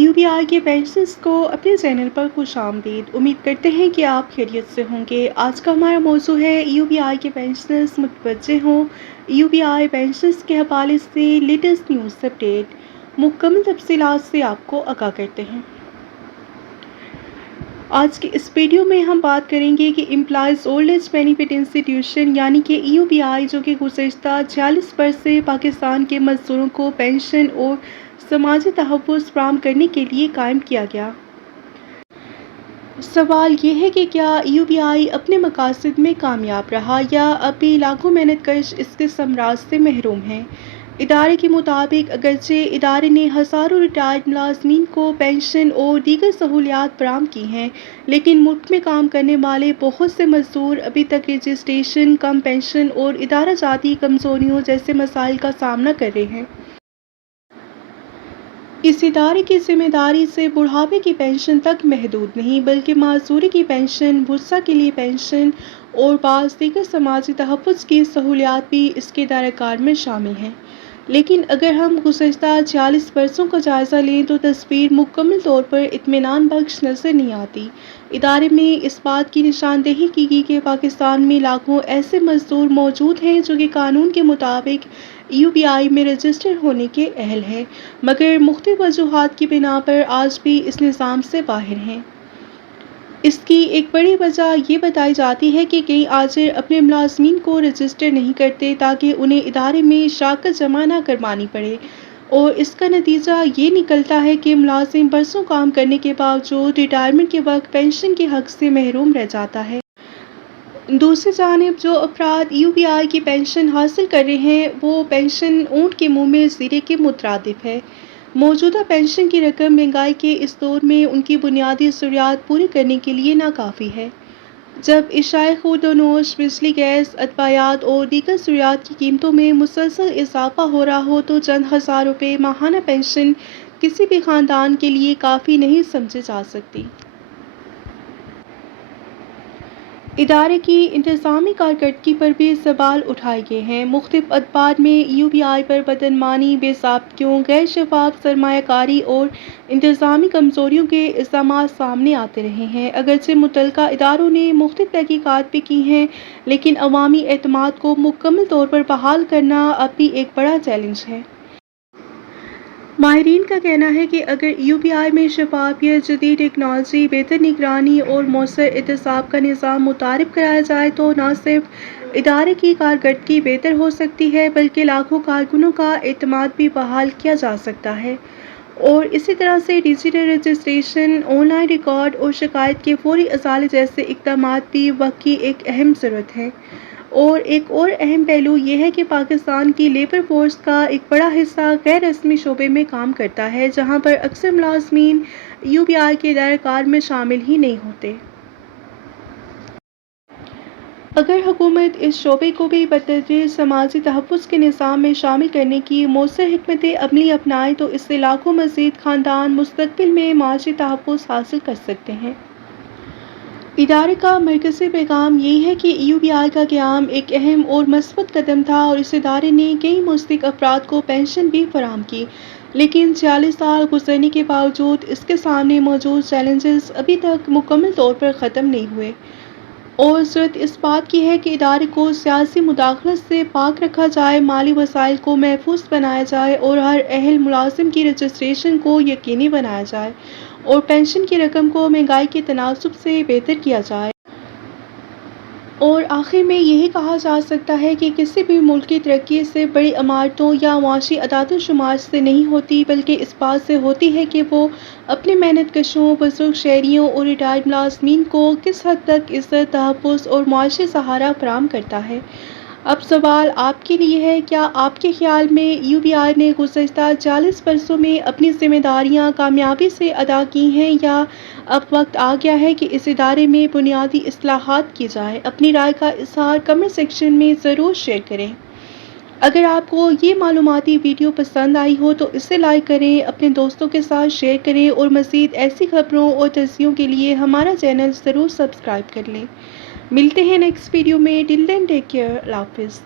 UBI کے pensioners کو اپنے چینل پر خوش آمدید۔ امید کرتے ہیں کہ آپ خیریت سے ہوں گے۔ آج کا ہمارا موضوع ہے UBI کے پینشنرز متوجہ ہوں۔ UBI پینشنرز کے حوالے سے لیٹسٹ نیوز اپڈیٹ مکمل تفصیلات سے آپ کو آگاہ کرتے ہیں۔ آج کے اس ویڈیو میں ہم بات کریں گے کہ employees old age benefit institution یعنی کہ UBI جو کہ گزشتہ 46 برس سے پاکستان کے مزدوروں کو پینشن اور سماجی تحفظ فراہم کرنے کے لیے قائم کیا گیا۔ سوال یہ ہے کہ کیا UBI اپنے مقاصد میں کامیاب رہا یا اب بھی لاکھوں محنت کش اس کے ثمرات سے محروم ہیں؟ ادارے کے مطابق اگرچہ ادارے نے ہزاروں ریٹائرڈ ملازمین کو پینشن اور دیگر سہولیات فراہم کی ہیں، لیکن ملک میں کام کرنے والے بہت سے مزدور ابھی تک رجسٹریشن، کم پینشن اور ادارہ جاتی کمزوریوں جیسے مسائل کا سامنا کر رہے ہیں۔ اس ادارے کی ذمہ داری سے بڑھاپے کی پینشن تک محدود نہیں بلکہ معذوری کی پینشن، ورثاء کے لیے پینشن اور بعض دیگر سماجی تحفظ کی سہولیات بھی اس کے دائرہ کار میں شامل ہیں۔ لیکن اگر ہم گزشتہ 46 برسوں کا جائزہ لیں تو تصویر مکمل طور پر اطمینان بخش نظر نہیں آتی۔ ادارے میں اس بات کی نشاندہی کی گئی کہ پاکستان میں لاکھوں ایسے مزدور موجود ہیں جو کہ قانون کے مطابق UBI میں رجسٹر ہونے کے اہل ہیں، مگر مختلف وجوہات کی بنا پر آج بھی اس نظام سے باہر ہیں۔ اس کی ایک بڑی وجہ یہ بتائی جاتی ہے کہ کئی آجر اپنے ملازمین کو رجسٹر نہیں کرتے تاکہ انہیں ادارے میں شراکت جمع نہ کروانی پڑے، اور اس کا نتیجہ یہ نکلتا ہے کہ ملازم برسوں کام کرنے کے باوجود ریٹائرمنٹ کے وقت پینشن کے حق سے محروم رہ جاتا ہے۔ دوسری جانب جو افراد UBI کی پینشن حاصل کر رہے ہیں وہ پینشن اونٹ کے منہ میں زیرے کے مترادف ہے۔ موجودہ پینشن کی رقم مہنگائی کے اس دور میں ان کی بنیادی ضروریات پوری کرنے کے لیے ناکافی ہے۔ جب اشیائے خورد و نوش، بجلی، گیس، ادویات اور دیگر ضروریات کی قیمتوں میں مسلسل اضافہ ہو رہا ہو تو چند ہزار روپے ماہانہ پینشن کسی بھی خاندان کے لیے کافی نہیں سمجھی جا سکتی۔ ادارے کی انتظامی کارکردگی پر بھی سوال اٹھائے گئے ہیں۔ مختلف ادوار میں UBI پر بدعنوانی، بے ضابطگیوں، غیر شفاف سرمایہ کاری اور انتظامی کمزوریوں کے الزامات سامنے آتے رہے ہیں۔ اگرچہ متعلقہ اداروں نے مختلف تحقیقات بھی کی ہیں، لیکن عوامی اعتماد کو مکمل طور پر بحال کرنا اب بھی ایک بڑا چیلنج ہے۔ ماہرین کا کہنا ہے کہ اگر UBI میں شفافیت، جدید ٹیکنالوجی، بہتر نگرانی اور مؤثر احتساب کا نظام متعارف کرایا جائے تو نہ صرف ادارے کی کارکردگی بہتر ہو سکتی ہے بلکہ لاکھوں کارکنوں کا اعتماد بھی بحال کیا جا سکتا ہے۔ اور اسی طرح سے digital registration, on line record اور شکایت کے فوری ازالے جیسے اقدامات بھی وقت کی ایک اہم ضرورت ہیں۔ اور ایک اور اہم پہلو یہ ہے کہ پاکستان کی لیبر فورس کا ایک بڑا حصہ غیر رسمی شعبے میں کام کرتا ہے جہاں پر اکثر ملازمین UBI کے دائرہ کار میں شامل ہی نہیں ہوتے۔ اگر حکومت اس شعبے کو بھی بتدریج سماجی تحفظ کے نظام میں شامل کرنے کی مؤثر حکمت عملی اپنائے تو اس سے لاکھوں مزید خاندان مستقبل میں معاشی تحفظ حاصل کر سکتے ہیں۔ ادارے کا مرکزی پیغام یہی ہے کہ UBI کا قیام ایک اہم اور مثبت قدم تھا اور اس ادارے نے کئی مستحق افراد کو پینشن بھی فراہم کی، لیکن 46 سال گزرنے کے باوجود اس کے سامنے موجود چیلنجز ابھی تک مکمل طور پر ختم نہیں ہوئے، اور ضرورت اس بات کی ہے کہ ادارے کو سیاسی مداخلت سے پاک رکھا جائے، مالی وسائل کو محفوظ بنایا جائے اور ہر اہل ملازم کی رجسٹریشن کو یقینی بنایا جائے اور پینشن کی رقم کو مہنگائی کے تناسب سے بہتر کیا جائے۔ اور آخر میں یہی کہا جا سکتا ہے کہ کسی بھی ملک کی ترقی صرف بڑی عمارتوں یا معاشی اعداد و شمار سے نہیں ہوتی بلکہ اس بات سے ہوتی ہے کہ وہ اپنے محنت کشوں، بزرگ شہریوں اور ریٹائرڈ ملازمین کو کس حد تک عزت، تحفظ اور معاشی سہارا فراہم کرتا ہے۔ اب سوال آپ کے لیے ہے، کیا آپ کے خیال میں UBI نے گزشتہ 40 برسوں میں اپنی ذمہ داریاں کامیابی سے ادا کی ہیں یا اب وقت آ گیا ہے کہ اس ادارے میں بنیادی اصلاحات کی جائیں؟ اپنی رائے کا اظہار کمنٹ سیکشن میں ضرور شیئر کریں۔ اگر آپ کو یہ معلوماتی ویڈیو پسند آئی ہو تو اسے لائک کریں، اپنے دوستوں کے ساتھ شیئر کریں اور مزید ایسی خبروں اور تجزیوں کے لیے ہمارا چینل ضرور سبسکرائب کر لیں۔ ملتے ہیں نیکسٹ ویڈیو میں، ٹل دین ٹیک کیئر، اللہ حافظ۔